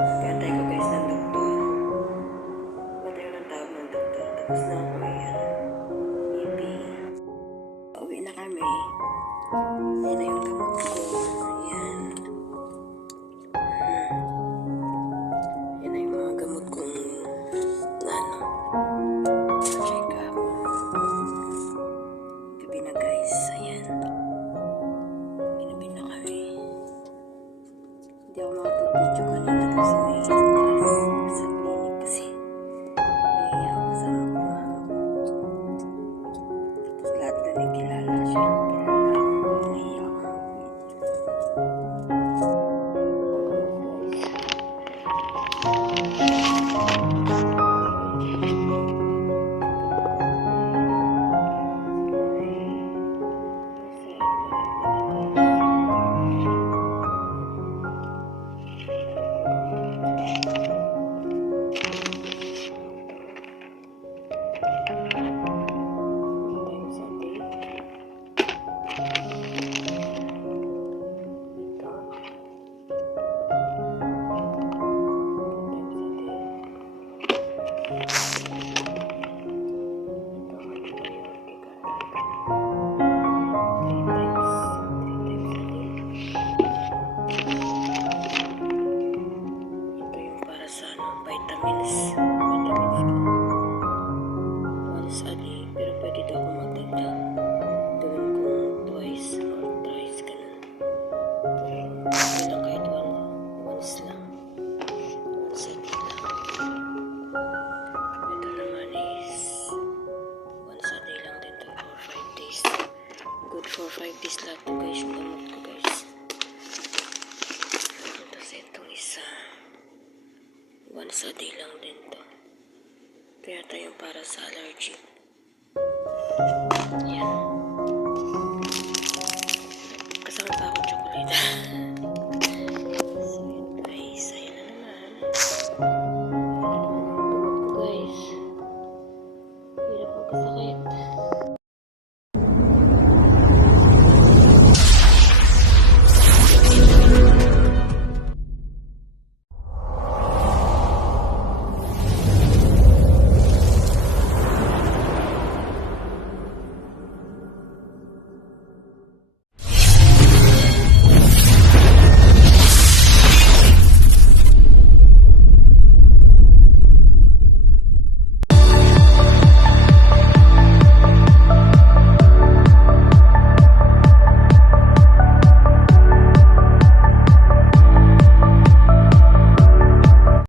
Kantay ko guys ng doktor. Kantay ko ng tawag ng doktor. Tapos na ako yan. Ipi. Uwi na kami. Yan na yung gamot ko. Yan. Yan na yung mga gamot kong check up. Gabi na guys. Ayan. Gabi na kami. Hindi ako makapag-video kanina kasi may class sa clinic kasi nahiya ako kasama ko yung mama ko. Tapos lahat doon ay kilala siya. Kilala ako. Nahiya ako vitamins once a day, pero pwede daw ako magdagdag. Gawin ko twice or thrice ganun. Pero lang kahit once lang. Once a day lang. Ito naman is once a day lang din to for 5 days. Good for 5 days lahat to guys, yung gamot ko guys. Tapos itong isa. Once a day lang din to. Kaya tayo para sa allergy. Yan.